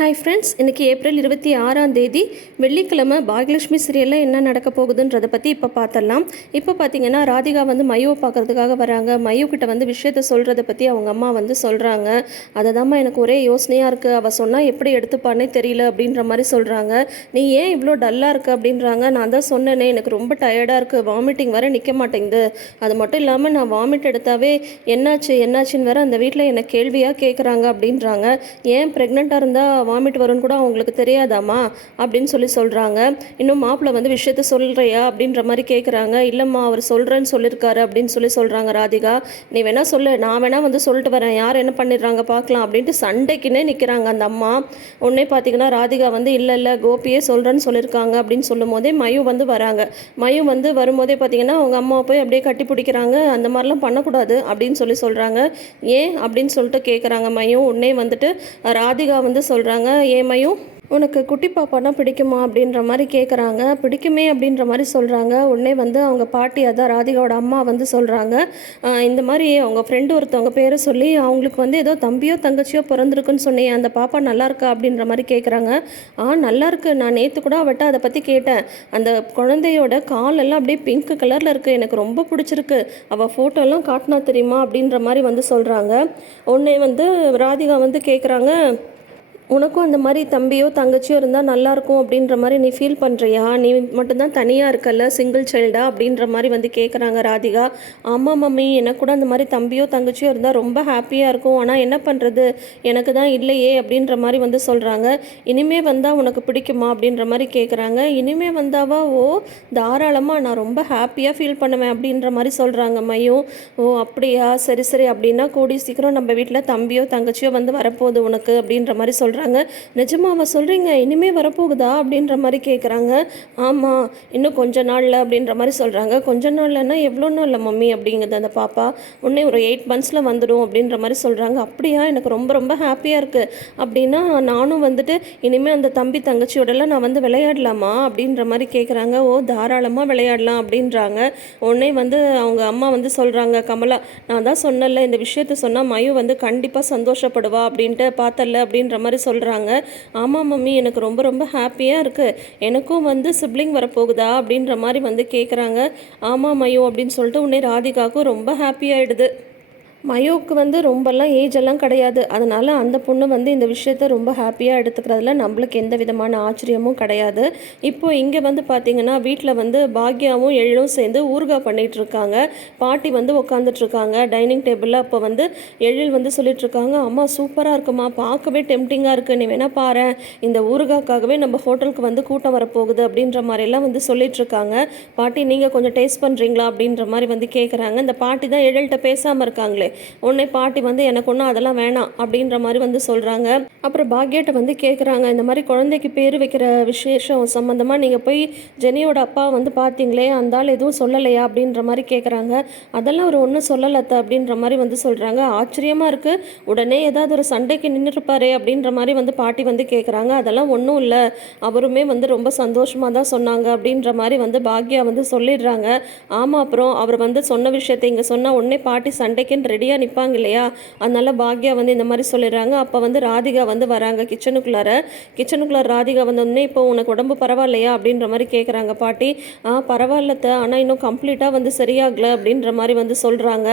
Hi friends இன்றைக்கி April இருபத்தி ஆறாம் தேதி வெள்ளிக்கிழமை பாகியலட்சுமி சீரியலில் என்ன நடக்க போகுதுன்றதை பற்றி இப்போ பார்த்துடலாம் இப்போ பார்த்தீங்கன்னா ராதிகா வந்து மயுவை பார்க்கறதுக்காக வராங்க. மயு வந்து விஷயத்தை சொல்கிறத பற்றி அவங்க அம்மா வந்து சொல்கிறாங்க அதை எனக்கு ஒரே யோசனையாக இருக்குது அவள் சொன்னால் எப்படி எடுத்துப்பானே தெரியல அப்படின்ற மாதிரி சொல்கிறாங்க நீ ஏன் இவ்வளோ டல்லாக இருக்க அப்படின்றாங்க. நான் தான் சொன்னேனே எனக்கு ரொம்ப டயர்டாக இருக்குது வாமிட்டிங் வர நிற்க மாட்டேங்குது. அது மட்டும் இல்லாமல் நான் வாமிட் எடுத்தாவே என்னாச்சு என்னாச்சுன்னு வேறு அந்த வீட்டில் என்னை கேள்வியாக கேட்குறாங்க அப்படின்றாங்க. ஏன் ப்ரெக்னெண்ட்டாக இருந்தால் வாமிட் வரும்னு கூட அவங்களுக்கு தெரியாதாம்மா அப்படின்னு சொல்லி சொல்கிறாங்க இன்னும் மாப்பிள்ளை வந்து விஷயத்த சொல்கிறியா அப்படின்ற மாதிரி கேட்குறாங்க இல்லைம்மா அவர் சொல்கிறேன்னு சொல்லியிருக்காரு அப்படின்னு சொல்லி சொல்கிறாங்க ராதிகா. நீ வேணால் சொல்லு நான் வேணால் வந்து சொல்லிட்டு வரேன். யார் என்ன பண்ணிடுறாங்க பார்க்கலாம் அப்படின்ட்டு சண்டைக்குன்னே நிற்கிறாங்க அந்த அம்மா. உடனே பார்த்தீங்கன்னா ராதிகா வந்து இல்லை இல்லை கோபியே சொல்கிறேன்னு சொல்லியிருக்காங்க அப்படின்னு சொல்லும் போதே மயு வந்து வராங்க. மயு வந்து வரும்போதே பார்த்தீங்கன்னா அவங்க அம்மாவை போய் அப்படியே கட்டி பிடிக்கிறாங்க. அந்த மாதிரிலாம் பண்ணக்கூடாது அப்படின்னு சொல்லி சொல்கிறாங்க ஏன் அப்படின்னு சொல்லிட்டு கேட்குறாங்க மயு. உடனே வந்துட்டு ராதிகா வந்து சொல்கிறாங்க கேட்குறாங்க ஏமையும் உனக்கு குட்டி பாப்பானா பிடிக்குமா? அப்படின்ற மாதிரி கேட்குறாங்க பிடிக்குமே அப்படின்ற மாதிரி சொல்கிறாங்க உடனே வந்து அவங்க பாட்டி அதான் ராதிகாவோட அம்மா வந்து சொல்கிறாங்க இந்த மாதிரி அவங்க ஃப்ரெண்டு ஒருத்தவங்க பேரை சொல்லி அவங்களுக்கு வந்து ஏதோ தம்பியோ தங்கச்சியோ பிறந்திருக்குன்னு சொன்னேன் அந்த பாப்பா நல்லா இருக்கா? அப்படின்ற மாதிரி கேட்குறாங்க ஆ நல்லா இருக்கு. நான் நேற்று கூட அவட்ட அதை பற்றி கேட்டேன். அந்த குழந்தையோட காலெல்லாம் அப்படியே பிங்க் கலரில் இருக்குது எனக்கு ரொம்ப பிடிச்சிருக்கு. அவள் ஃபோட்டோலாம் காட்டினா தெரியுமா? அப்படின்ற மாதிரி வந்து சொல்கிறாங்க உடனே வந்து ராதிகா வந்து கேட்குறாங்க உனக்கும் அந்த மாதிரி தம்பியோ தங்கச்சியோ இருந்தால் நல்லாயிருக்கும் அப்படின்ற மாதிரி நீ ஃபீல் பண்ணுறியா நீ மட்டும்தான் தனியாக இருக்கல்ல சிங்கிள் சைல்டா அப்படின்ற மாதிரி வந்து கேட்குறாங்க ராதிகா. ஆமாம் மம்மி எனக்கு கூட அந்த மாதிரி தம்பியோ தங்கச்சியோ இருந்தால் ரொம்ப ஹாப்பியாக இருக்கும். ஆனால் என்ன பண்ணுறது எனக்கு தான் இல்லையே அப்படின்ற மாதிரி வந்து சொல்கிறாங்க இனிமே வந்தால் உனக்கு பிடிக்குமா அப்படின்ற மாதிரி கேட்குறாங்க இனிமே வந்தாவா ஓ தாராளமாக நான் ரொம்ப ஹாப்பியாக ஃபீல் பண்ணுவேன் அப்படின்ற மாதிரி சொல்கிறாங்க மையும் ஓ அப்படியா? சரி சரி அப்படின்னா கூடி சீக்கிரம் நம்ம வீட்டில் தம்பியோ தங்கச்சியோ வந்து வரப்போகுது உனக்கு அப்படின்ற மாதிரி சொல்கிறாங்க நிஜமா நிஜமாவா சொல்கிறீங்க இனிமே வரப்போகுதா? அப்படின்ற மாதிரி கேட்குறாங்க ஆமாம் இன்னும் கொஞ்ச நாளில் அப்படின்ற மாதிரி சொல்கிறாங்க கொஞ்ச நாள்லன்னா எவ்வளோ நாளில் மம்மி அப்படிங்குது அந்த பாப்பா? உடனே ஒரு எயிட் மந்த்ஸில் வந்துடும் அப்படின்ற மாதிரி சொல்கிறாங்க அப்படியா? எனக்கு ரொம்ப ரொம்ப ஹாப்பியாக இருக்குது அப்படின்னா நானும் வந்துட்டு இனிமேல் அந்த தம்பி தங்கச்சியோடலாம் நான் வந்து விளையாடலாமா? அப்படின்ற மாதிரி கேட்குறாங்க ஓ தாராளமாக விளையாடலாம் அப்படின்றாங்க. உடனே வந்து அவங்க அம்மா வந்து சொல்கிறாங்க கமலா நான் தான் சொன்னல இந்த விஷயத்த சொன்னால் மயு வந்து கண்டிப்பாக சந்தோஷப்படுவா அப்படின்ட்டு பார்த்தல அப்படின்ற மாதிரி சொல்கிறாங்க ஆமாம் மம்மி எனக்கு ரொம்ப ரொம்ப ஹாப்பியாக இருக்குது எனக்கும் வந்து சிப்ளிங் வரப்போகுதா அப்படின்ற மாதிரி வந்து கேட்குறாங்க ஆமாம் மையோ அப்படின்னு சொல்லிட்டு உடனே ராதிகாவுக்கும் ரொம்ப ஹாப்பியாகிடுது மயோக்கு வந்து ரொம்பலாம் ஏஜ் எல்லாம் கிடையாது. அதனால் அந்த பொண்ணு வந்து இந்த விஷயத்த ரொம்ப ஹாப்பியாக எடுத்துக்கிறதுல நம்மளுக்கு எந்த விதமான ஆச்சரியமும் கிடையாது. இப்போ இங்கே வந்து பார்த்திங்கன்னா வீட்டில் வந்து பாக்யாவும் எழிலும் சேர்ந்து ஊர்கா பண்ணிகிட்டு இருக்காங்க பாட்டி வந்து உட்காந்துட்ருக்காங்க டைனிங் டேபிளில் அப்போ வந்து எழில் வந்து சொல்லிகிட்ருக்காங்க அம்மா சூப்பராக இருக்குமா? பார்க்கவே டெம்டிங்காக இருக்குது நீ வேணால் பாரு. இந்த ஊறுகாய்க்காகவே நம்ம ஹோட்டலுக்கு வந்து கூட்டம் வரப்போகுது. அப்படின்ற மாதிரிலாம் வந்து சொல்லிகிட்ருக்காங்க பாட்டி நீங்கள் கொஞ்சம் டேஸ்ட் பண்ணுறீங்களா அப்படின்ற மாதிரி வந்து கேட்குறாங்க இந்த பாட்டி தான் எழில்கிட்ட பேசாமல் இருக்காங்களே. உன்னை பாட்டி வந்து எனக்கு ஒன்றும் அதெல்லாம் வேணாம் அப்படின்ற மாதிரி வந்து சொல்கிறாங்க அப்புறம் பாக்யாட்ட வந்து கேட்குறாங்க இந்த மாதிரி குழந்தைக்கு பேர் வைக்கிற விசேஷம் சம்மந்தமாக நீங்கள் போய் ஜெனியோட அப்பா வந்து பார்த்தீங்களே அந்த ஆள் எதுவும் சொல்லலையா அப்படின்ற மாதிரி கேட்குறாங்க அதெல்லாம் அவர் ஒன்றும் சொல்லலத்த அப்படின்ற மாதிரி வந்து சொல்கிறாங்க ஆச்சரியமாக இருக்குது உடனே ஏதாவது ஒரு சண்டைக்கு நின்றுருப்பாரே அப்படின்ற மாதிரி வந்து பாட்டி வந்து கேட்குறாங்க அதெல்லாம் ஒன்றும் இல்லை. அவருமே வந்து ரொம்ப சந்தோஷமாக தான் சொன்னாங்க அப்படின்ற மாதிரி வந்து பாக்யா வந்து சொல்லிடுறாங்க. ஆமாம் அப்புறம் அவர் வந்து சொன்ன விஷயத்தை இங்கே சொன்னால் உடனே பாட்டி சண்டைக்குன்னு ரெடியாக நிற்பாங்க இல்லையா? அதனால பாக்யா வந்து இந்த மாதிரி சொல்லிடுறாங்க. அப்போ வந்து ராதிகா வந்து வராங்க கிச்சனுக்குள்ளார. கிச்சனுக்குள்ளார ராதிகா வந்தோடனே இப்போ உனக்கு உடம்பு பரவாயில்லையா? அப்படின்ற மாதிரி கேட்குறாங்க பாட்டி. ஆ பரவாயில்லத்த ஆனால் இன்னும் கம்ப்ளீட்டாக வந்து சரியாகலை அப்படின்ற மாதிரி வந்து சொல்கிறாங்க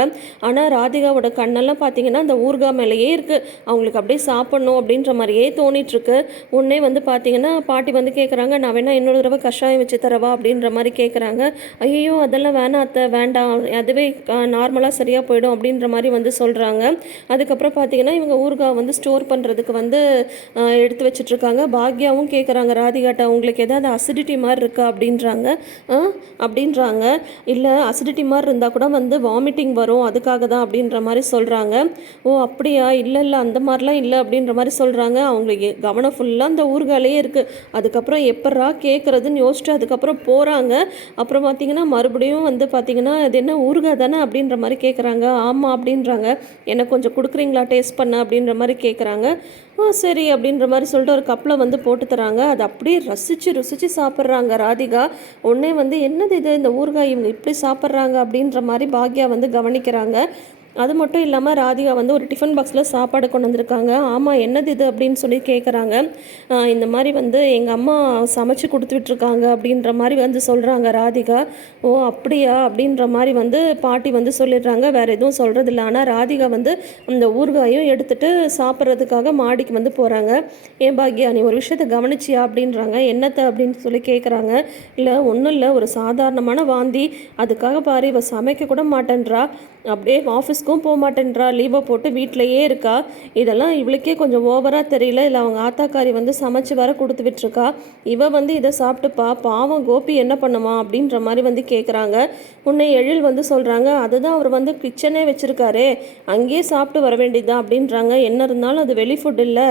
ஆனால் ராதிகாவோட கண்ணெல்லாம் பார்த்தீங்கன்னா அந்த ஊர்கா மேலேயே இருக்குது அவங்களுக்கு அப்படியே சாப்பிட்ணும் அப்படின்ற மாதிரியே தோணிட்டுருக்கு. உடனே வந்து பார்த்தீங்கன்னா பாட்டி வந்து கேட்குறாங்க நான் வேணா இன்னொரு தடவை கஷாயம் வச்சு தரவா? அப்படின்ற மாதிரி கேட்குறாங்க ஐயோ அதெல்லாம் வேணாம் அத்தை. வேண்டாம். அதுவே நார்மலாக சரியாக போயிடும் அப்படின்ற மாதிரி மாதிரி வந்து சொல்கிறாங்க அதுக்கப்புறம் பார்த்தீங்கன்னா இவங்க ஊறுகாய் வந்து ஸ்டோர் பண்ணுறதுக்கு வந்து எடுத்து வச்சுட்ருக்காங்க. பாக்யாவும் கேட்குறாங்க ராதிகாட்டா உங்களுக்கு ஏதாவது அசிடிட்டி மாதிரி இருக்கா? அப்படின்றாங்க. அப்படின்றாங்க. இல்லை அசிடிட்டி மாதிரி இருந்தால் கூட வந்து வாமிட்டிங் வரும் அதுக்காக தான் அப்படின்ற மாதிரி சொல்கிறாங்க ஓ அப்படியா? இல்லை இல்லை அந்த மாதிரிலாம் இல்லை அப்படின்ற மாதிரி சொல்கிறாங்க அவங்களுக்கு கவனம் ஃபுல்லாக அந்த ஊர்காலையே இருக்குது அதுக்கப்புறம் எப்பட்றா கேட்குறதுன்னு யோசிச்சுட்டு அதுக்கப்புறம் போகிறாங்க அப்புறம் பார்த்தீங்கன்னா மறுபடியும் வந்து பார்த்தீங்கன்னா அது என்ன ஊர்கா தானே அப்படின்ற மாதிரி கேட்குறாங்க ஆமாம் அப்படின்றாங்க. எனக்கு கொஞ்சம் கொடுக்குறீங்களா? டேஸ்ட் பண்ண அப்படின்ற மாதிரி கேட்குறாங்க சரி அப்படின்ற மாதிரி சொல்லிட்டு ஒரு கப்பில் வந்து போட்டு தராங்க. அதை அப்படியே ரசித்து ருசித்து சாப்பிட்றாங்க ராதிகா. உடனே வந்து என்னது இது? இந்த ஊறுகாய் இவங்க இப்படி சாப்பிட்றாங்க? அப்படின்ற மாதிரி பாக்யா வந்து கவனிக்கிறாங்க. அது மட்டும் இல்லாமல் ராதிகா வந்து ஒரு டிஃபன் பாக்ஸில் சாப்பாடு கொண்டு வந்திருக்காங்க. ஆமாம் என்னது இது அப்படின்னு சொல்லி கேட்குறாங்க இந்த மாதிரி வந்து எங்கள் அம்மா சமைச்சு கொடுத்து விட்ருக்காங்க அப்படின்ற மாதிரி வந்து சொல்கிறாங்க ராதிகா. ஓ அப்படியா? அப்படின்ற மாதிரி வந்து பாட்டி வந்து சொல்லிடுறாங்க. வேறு எதுவும் சொல்கிறது இல்லை. ஆனால் ராதிகா வந்து அந்த ஊறுகாயும் எடுத்துட்டு சாப்பிட்றதுக்காக மாடிக்கு வந்து போகிறாங்க ஏன் பாக்யா நீ ஒரு விஷயத்தை கவனிச்சியா அப்படின்றாங்க. என்னத்தை அப்படின்னு சொல்லி கேட்குறாங்க இல்லை ஒன்றும் இல்லை. ஒரு சாதாரணமான வாந்தி. அதுக்காக பாரு இவ சமைக்க கூட மாட்டேன்றா. அப்படியே ஆஃபீஸ்க்கும் போக மாட்டேன்றா லீவை போட்டு வீட்டிலையே இருக்கா? இதெல்லாம் இவளுக்கே கொஞ்சம் ஓவராக தெரியல. இல்லை அவங்க ஆத்தாக்காரி வந்து சமைச்சு வர கொடுத்து விட்டுருக்கா. இவ வந்து இதை சாப்பிட்டுப்பா. பாவம் கோபி என்ன பண்ணுமா அப்படின்ற மாதிரி வந்து கேட்குறாங்க உன்னை எழில் வந்து சொல்கிறாங்க அதுதான் அவர் வந்து கிச்சனே வச்சுருக்காரே. அங்கேயே சாப்பிட்டு வர வேண்டியதா அப்படின்றாங்க. என்ன இருந்தாலும் அது வெளி ஃபுட் இல்லை.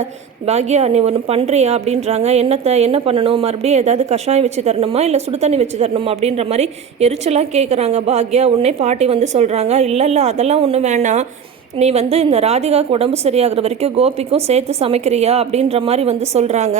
பாக்யா நீ ஒன்று பண்ணுறியா அப்படின்றாங்க. என்னத்தை என்ன பண்ணணும்? மறுபடியும் ஏதாவது கஷாயம் வச்சு தரணுமா? இல்லை சுடு தண்ணி வச்சு தரணுமா? அப்படின்ற மாதிரி எரிச்சலாக கேட்குறாங்க பாக்யா. உன்னை பாட்டி வந்து சொல்கிறாங்க இல்லை இல்லை அதெல்லாம் ஒன்றும் வேணாம் நீ வந்து இந்த ராதிகாவுக்கு உடம்பு சரியாகிற வரைக்கும் கோபிக்கும் சேர்த்து சமைக்கிறியா அப்படின்ற மாதிரி வந்து சொல்கிறாங்க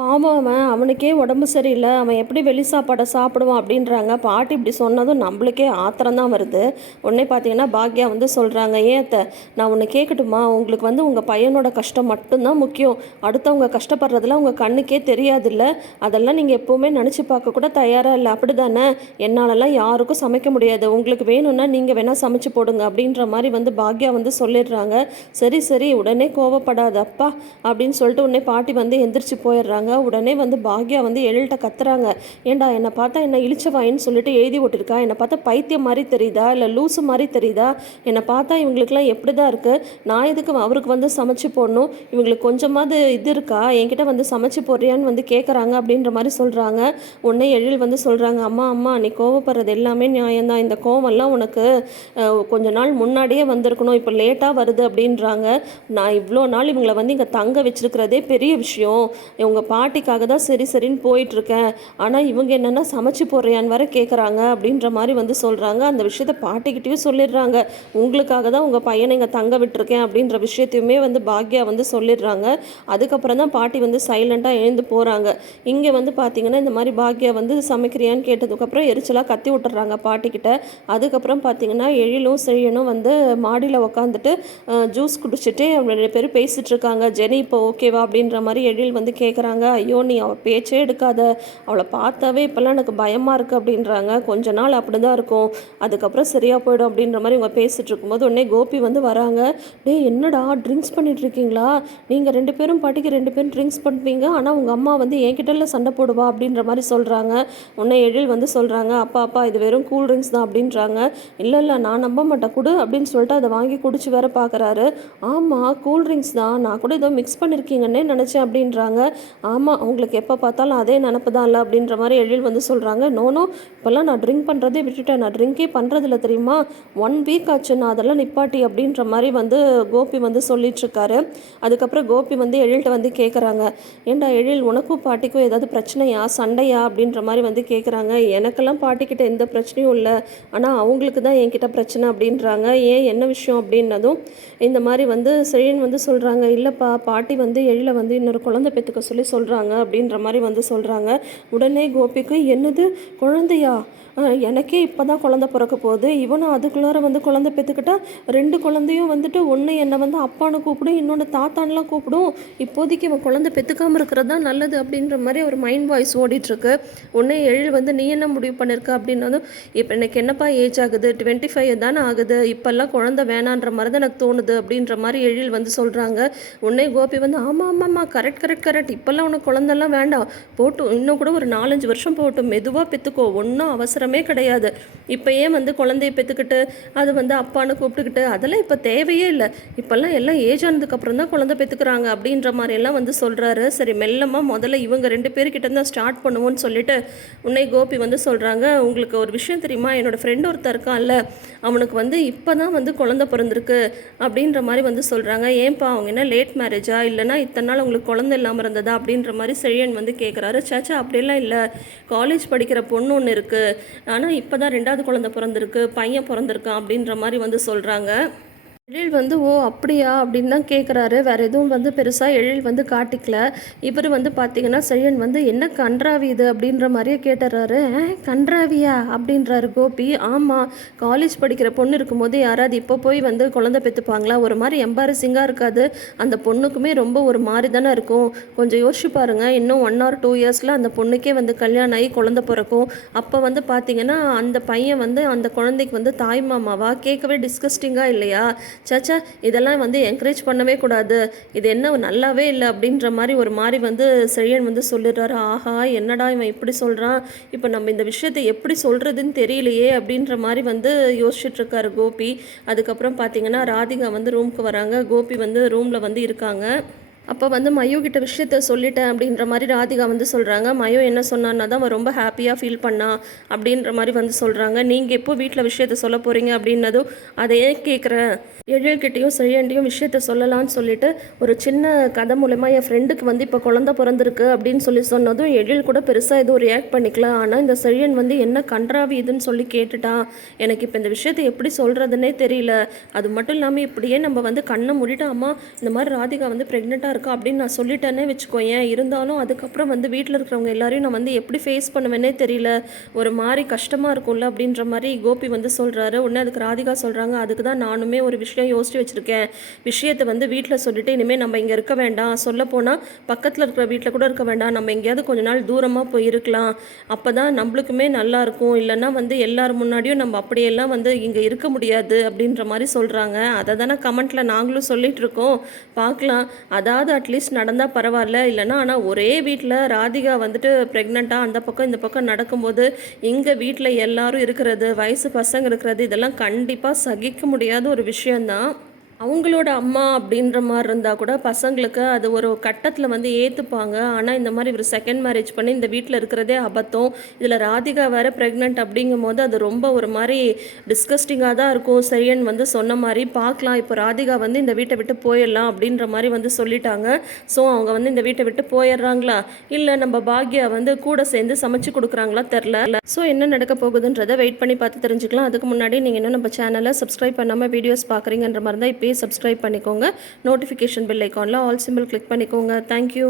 பாவம் அவன் அவனுக்கே உடம்பு சரியில்லை. அவன் எப்படி வெளி சாப்பாடை சாப்பிடுவான் அப்படின்றாங்க. பாட்டி இப்படி சொன்னதும் நம்மளுக்கே ஆத்திரம் தான் வருது. உடனே பார்த்தீங்கன்னா பாக்யா வந்து சொல்கிறாங்க ஏன் அத்தை நான் ஒன்று கேட்கட்டுமா உங்களுக்கு வந்து உங்கள் பையனோட கஷ்டம் மட்டும்தான் முக்கியம். அடுத்தவங்க கஷ்டப்படுறதுலாம் உங்கள் கண்ணுக்கே தெரியாதுல்ல. அதெல்லாம் நீங்கள் எப்போவுமே நினச்சி பார்க்க கூட தயாராக இல்லை. அப்படி தானே என்னாலலாம் யாருக்கும் சமைக்க முடியாது. உங்களுக்கு வேணும்னா நீங்கள் வேணால் சமைச்சு போடுங்க. அப்படின்ற மாதிரி வந்து பாக்யா வந்து சொல்லிடுறாங்க. சரி சரி. உடனே கோவப்படாத அப்பா அப்படின்னு சொல்லிட்டு உடனே பாட்டி வந்து எந்திரிச்சு போயிடுறாங்க. உடனே வந்து பாக்யா வந்து எழில்கிட்ட கத்துறாங்க. ஏண்டா என்னை பார்த்தா என்ன இழிச்சவாயின்னு சொல்லிட்டு எழுதி விட்டுருக்கா என்னை பார்த்தா பைத்தியம் மாதிரி தெரியுதா? இல்லை லூசு மாதிரி தெரியுதா? என்னை பார்த்தா இவங்களுக்குலாம் எப்படி தான் இருக்குது நான் எதுக்கு அவருக்கு வந்து சமைச்சு போடணும்? இவங்களுக்கு கொஞ்சமாவது இது இருக்கா? என்கிட்ட வந்து சமைச்சு போடுறியான்னு வந்து கேட்குறாங்க அப்படின்ற மாதிரி சொல்கிறாங்க உடனே எழில் வந்து சொல்கிறாங்க அம்மா அம்மா நீ கோவப்படுறது எல்லாமே நியாயம்தான். இந்த கோவம்லாம் உனக்கு கொஞ்ச நாள் முன்னாடியே வந்திருக்கணும். இப்போ லேட்டாக வருது அப்படின்றாங்க. நான் இவ்வளோ நாள் இவங்களை வந்து இங்கே தங்க வச்சிருக்கிறதே பெரிய விஷயம். இவங்க பாட்டிக்காக தான் சரி சரின்னு போயிட்டுருக்கேன். ஆனால் இவங்க என்னென்னா சமைச்சு போடுறியான்னு வர கேட்குறாங்க அப்படின்ற மாதிரி வந்து சொல்கிறாங்க அந்த விஷயத்த பாட்டிக்கிட்டேயும் சொல்லிடுறாங்க. உங்களுக்காக தான் உங்கள் பையனை இங்கே தங்க விட்டுருக்கேன் அப்படின்ற விஷயத்தையுமே வந்து பாக்யா வந்து சொல்லிடுறாங்க. அதுக்கப்புறம் தான் பாட்டி வந்து சைலண்ட்டாக எழுந்து போகிறாங்க இங்கே வந்து பார்த்தீங்கன்னா இந்த மாதிரி பாக்யா வந்து சமைக்கிறியான்னு கேட்டதுக்கப்புறம் எரிச்சலாக கத்தி விட்டுறாங்க பாட்டிக்கிட்ட. அதுக்கப்புறம் பார்த்தீங்கன்னா எழிலும் செழியனும் வந்து மாடியில் உக்காந்துட்டு ஜூஸ் குடிச்சிட்டு அவங்க ரெண்டு பேரும் பேசிகிட்டு இருக்காங்க. ஜெனி இப்போ ஓகேவா அப்படின்ற மாதிரி எழில் வந்து கேட்குறாங்க ஐயோ நீ அவள் பேச்சே எடுக்காத. அவளை பார்த்தாவே இப்போல்லாம் எனக்கு பயமாக இருக்குது அப்படின்றாங்க. கொஞ்ச நாள் அப்படி தான் இருக்கும். அதுக்கப்புறம் சரியாக போயிடும் அப்படின்ற மாதிரி இவங்க பேசிகிட்டு இருக்கும்போது உடனே கோபி வந்து வராங்க. டேய் என்னடா? ட்ரிங்க்ஸ் பண்ணிகிட்ருக்கீங்களா நீங்கள் ரெண்டு பேரும் பாட்டிக்கு ரெண்டு பேரும் ட்ரிங்க்ஸ் பண்ணுவீங்க. ஆனால் உங்கள் அம்மா வந்து என்கிட்டல சண்டை போடுவா அப்படின்ற மாதிரி சொல்கிறாங்க உடனே எழில் வந்து சொல்கிறாங்க அப்பா அப்பா இது வெறும் கூல் ட்ரிங்க்ஸ் தான் அப்படின்றாங்க. இல்லை இல்லை நான் நம்ப மாட்டேன். கொடு அப்படின்னு சொல்லிட்டு அதை வாங்கி குடிச்சு வேற பார்க்குறாரு ஆமாம் கூல் ட்ரிங்க்ஸ் தான். நான் கூட ஏதோ மிக்ஸ் பண்ணியிருக்கீங்கன்னே நினச்சேன் அப்படின்றாங்க. ஆமாம் உங்களுக்கு எப்போ பார்த்தாலும் அதே நினப்பு தான் இல்லை அப்படின்ற மாதிரி எழில் வந்து சொல்கிறாங்க நோனோ இப்போல்லாம் நான் ட்ரிங்க் பண்ணுறதே விட்டுட்டேன். நான் ட்ரிங்கே பண்ணுறதில்ல தெரியுமா? ஒன் வீக் ஆச்சு நான் அதெல்லாம் நிப்பாட்டி அப்படின்ற மாதிரி வந்து கோபி வந்து சொல்லிட்டுருக்காரு அதுக்கப்புறம் கோபி வந்து எழில்கிட்ட வந்து கேட்குறாங்க ஏண்டா எழில் உனக்கும் பாட்டிக்கும் ஏதாவது பிரச்சனையா? சண்டையா? அப்படின்ற மாதிரி வந்து கேட்குறாங்க எனக்கெல்லாம் பாட்டிக்கிட்ட எந்த பிரச்சனையும் இல்லை. ஆனால் அவங்களுக்கு தான் என்கிட்ட பிரச்சனை அப்படின்றாங்க. ஏன்? என்ன விஷயம்? அப்படின்னதும் இந்த மாதிரி வந்து செழியன் வந்து சொல்கிறாங்க இல்லைப்பா பாட்டி வந்து எழில வந்து இன்னொரு குழந்தை பெற்றுக்க சொல்லி சொல்கிறாங்க அப்படின்ற மாதிரி வந்து சொல்கிறாங்க உடனே கோபிக்கு என்னது? குழந்தையா? எனக்கே இப்போ தான் குழந்த பிறக்க போகுது. இவனும் அதுக்குள்ளார வந்து குழந்தை பெற்றுக்கிட்டா ரெண்டு குழந்தையும் வந்துட்டு ஒன்று என்னை வந்து அப்பான்னு கூப்பிடும் இன்னொன்று தாத்தான்லாம் கூப்பிடும். இப்போதைக்கு இவன் குழந்தை பெற்றுக்காமல் இருக்கிறது தான் நல்லது அப்படின்ற மாதிரி ஒரு மைண்ட் வாய்ஸ் ஓடிட்டுருக்கு. ஒன்று எழில் வந்து நீ என்ன முடிவு பண்ணிருக்க? அப்படின்னதும் இப்போ எனக்கு என்னப்பா ஏஜ் ஆகுது? டுவெண்ட்டி ஃபைவ் தானே ஆகுது. இப்போல்லாம் குழந்தை வேணான்ற மாதிரி தான் எனக்கு தோணுது அப்படின்ற மாதிரி எழில் வந்து சொல்கிறாங்க உடனே கோபி வந்து ஆமாம் ஆமாம்மா கரெக்ட் கரெக்ட் கரெக்ட் இப்போல்லாம் உனக்கு குழந்தெல்லாம் வேண்டாம். போட்டும் இன்னும் கூட ஒரு நாலஞ்சு வருஷம் போகட்டும் மெதுவாக பெற்றுக்கோ ஒன்றும் அவசரமே கிடையாது. இப்போ ஏன் வந்து குழந்தைய பெற்றுக்கிட்டு அது வந்து அப்பான்னு கூப்பிட்டுக்கிட்டு? அதெல்லாம் இப்போ தேவையே இல்லை. இப்போல்லாம் எல்லாம் ஏஜ் ஆனதுக்கப்புறம் தான் குழந்தை பெற்றுக்கிறாங்க அப்படின்ற மாதிரியெல்லாம் வந்து சொல்கிறாரு சரி மெல்லமாக முதல்ல இவங்க ரெண்டு பேர்கிட்ட தான் ஸ்டார்ட் பண்ணுவோன்னு சொல்லிட்டு உன்னை கோபி வந்து சொல்கிறாங்க உங்களுக்கு ஒரு விஷயம் தெரியுமா? என்னோடய ஃப்ரெண்ட் ஒருத்தர் இருக்கான்ல அவனுக்கு வந்து இப்போ தான் வந்து குழந்தை பிறந்திருக்கு அப்படின்ற மாதிரி வந்து சொல்கிறாங்க ஏன்பா அவங்க என்ன லேட் மேரேஜா இல்லைனா இத்தனை நாள் உங்களுக்கு குழந்தை இல்லாமல் இருந்ததா? அப்படின்னு அப்படின்ற மாதிரி செழியன் வந்து கேட்குறாரு சேச்சா அப்படியெல்லாம் இல்லை. காலேஜ் படிக்கிற பொண்ணு ஒன்று இருக்குது ஆனால் இப்போ தான் ரெண்டாவது குழந்தை பிறந்திருக்கு. பையன் பிறந்திருக்கான். அப்படின்ற மாதிரி வந்து சொல்கிறாங்க எழில் வந்து ஓ அப்படியா? அப்படின்னு தான் கேட்குறாரு வேறு எதுவும் வந்து பெருசாக எழில் வந்து காட்டிக்கல. இவர் வந்து பார்த்தீங்கன்னா செழியன் வந்து என்ன கன்றாவி இது? அப்படின்ற மாதிரியே கேட்டுறாரு. கன்றாவியா? அப்படின்றாரு கோபி. ஆமாம் காலேஜ் படிக்கிற பொண்ணு இருக்கும்போது யாராவது இப்போ போய் வந்து குழந்தை பெற்றுப்பாங்களா ஒரு மாதிரி எம்பாரசிங்காக இருக்காது. அந்த பொண்ணுக்குமே ரொம்ப ஒரு மாதிரி தானே இருக்கும். கொஞ்சம் யோசிச்சு பாருங்க. இன்னும் ஒன் ஆர் டூ இயர்ஸில் அந்த பொண்ணுக்கே வந்து கல்யாணம் ஆகி குழந்தை பிறக்கும். அப்போ வந்து பார்த்தீங்கன்னா அந்த பையன் வந்து அந்த குழந்தைக்கு வந்து தாய் மாமாவா? கேட்கவே டிஸ்கஸ்டிங்காக இல்லையா? சச்சா இதெல்லாம் வந்து என்கரேஜ் பண்ணவே கூடாது. இது என்ன நல்லாவே இல்லை அப்படின்ற மாதிரி ஒரு மாதிரி வந்து செழியன் வந்து சொல்லிடுறாரு. ஆஹா என்னடா இவன் இப்படி சொல்கிறான் இப்போ நம்ம இந்த விஷயத்தை எப்படி சொல்கிறதுன்னு தெரியலையே அப்படின்ற மாதிரி வந்து யோசிச்சுட்ருக்காரு கோபி. அதுக்கப்புறம் பார்த்தீங்கன்னா ராதிகா வந்து ரூமுக்கு வராங்க. கோபி வந்து ரூமில் வந்து இருக்காங்க. அப்போ வந்து மயு கிட்ட விஷயத்த சொல்லிட்டேன் அப்படின்ற மாதிரி ராதிகா வந்து சொல்கிறாங்க மயோ என்ன சொன்னான்னா தான் அவன் ரொம்ப ஹாப்பியாக ஃபீல் பண்ணா அப்படின்ற மாதிரி வந்து சொல்கிறாங்க நீங்கள் எப்போ வீட்டில் விஷயத்த சொல்ல போகிறீங்க அப்படின்னதும் அதை ஏன் கேட்குறேன் எழில்கிட்டையும் செழியன்ட்டையும் விஷயத்த சொல்லலாம்னு சொல்லிட்டு ஒரு சின்ன கதை மூலமாக என் ஃப்ரெண்டுக்கு வந்து இப்போ குழந்த பிறந்திருக்கு அப்படின்னு சொல்லி சொன்னதும் எழில் கூட பெருசாக எதுவும் ரியாக்ட் பண்ணிக்கலாம் ஆனால் இந்த செழியன் வந்து என்ன கன்றாவி இதுன்னு சொல்லி கேட்டுட்டான் எனக்கு இப்போ இந்த விஷயத்தை எப்படி சொல்கிறதுனே தெரியல. அது மட்டும் இல்லாமல் இப்படியே நம்ம வந்து கண்ணை மூடிட்டு அம்மா இந்த மாதிரி ராதிகா வந்து ப்ரெக்னெண்ட்டாக இருக்கா அப்படின்னு நான் சொல்லிட்டேனே வச்சுக்கோயேன். இருந்தாலும் அதுக்கப்புறம் வந்து வீட்டில் இருக்கிறவங்க எல்லாரையும் நான் வந்து எப்படி ஃபேஸ் பண்ணுவேனே தெரியல. ஒரு மாதிரி கஷ்டமாக இருக்கும்ல அப்படின்ற மாதிரி கோபி வந்து சொல்கிறாரு உடனே அதுக்கு ராதிகா சொல்கிறாங்க அதுக்கு தான் நானுமே ஒரு விஷயம் யோசித்து வச்சுருக்கேன். விஷயத்தை வந்து வீட்டில் சொல்லிட்டு இனிமேல் நம்ம இங்கே இருக்க வேண்டாம். சொல்லப்போனால் பக்கத்தில் இருக்கிற வீட்டில் கூட இருக்க வேண்டாம். நம்ம எங்கேயாவது கொஞ்ச நாள் தூரமாக போய் இருக்கலாம் அப்போ தான் நம்மளுக்குமே நல்லாயிருக்கும் இல்லைன்னா வந்து எல்லார் முன்னாடியும் நம்ம அப்படியெல்லாம் வந்து இங்கே இருக்க முடியாது. அப்படின்ற மாதிரி சொல்கிறாங்க அதை தானே கமெண்ட்டில் நாங்களும் சொல்லிகிட்ருக்கோம் இருக்கோம். பார்க்கலாம். அதாவது அட்லீஸ்ட் நடந்தால் பரவாயில்ல இல்லைன்னா ஆனால் ஒரே வீட்டில் ராதிகா வந்துட்டு ப்ரெக்னெண்ட்டாக அந்த பக்கம் இந்த பக்கம் நடக்கும்போது இங்கே வீட்டில் எல்லாரும் இருக்கிறது வயசு பசங்க இருக்கிறது இதெல்லாம் கண்டிப்பாக சகிக்க முடியாத ஒரு விஷயந்தான் அவங்களோட அம்மா அப்படின்ற மாதிரி இருந்தால் கூட பசங்களுக்கு அது ஒரு கட்டத்தில் வந்து ஏற்றுப்பாங்க ஆனால் இந்த மாதிரி ஒரு செகண்ட் மேரேஜ் பண்ணி இந்த வீட்டில் இருக்கிறதே அபத்தம். இதில் ராதிகா வேற ப்ரெக்னென்ட் அப்படிங்கும் போது அது ரொம்ப ஒரு மாதிரி டிஸ்கஸ்டிங்காக தான் இருக்கும். செய்யன் வந்து சொன்ன மாதிரி பார்க்கலாம். இப்போ ராதிகா வந்து இந்த வீட்டை விட்டு போயிடலாம் அப்படின்ற மாதிரி வந்து சொல்லிட்டாங்க. ஸோ அவங்க வந்து இந்த வீட்டை விட்டு போயிடுறாங்களா? இல்லை நம்ம பாக்யா வந்து கூட சேர்ந்து சமைச்சு கொடுக்குறாங்களா? தெரில ஸோ என்ன நடக்க போகுதுன்றதை வெயிட் பண்ணி பார்த்து தெரிஞ்சுக்கலாம். அதுக்கு முன்னாடி நீங்கள் இன்னும் நம்ம சேனலை சப்ஸ்கிரைப் பண்ணாமல் வீடியோஸ் பார்க்குறீங்கன்ற மாதிரி தான் இப்போ சப்ஸ்கிரைப் பண்ணிக்கோங்க. நோட்டிஃபிகேஷன் பெல் ஐக்கானில் ஆல் சிம்பிள் கிளிக் பண்ணிக்கோங்க. Thank you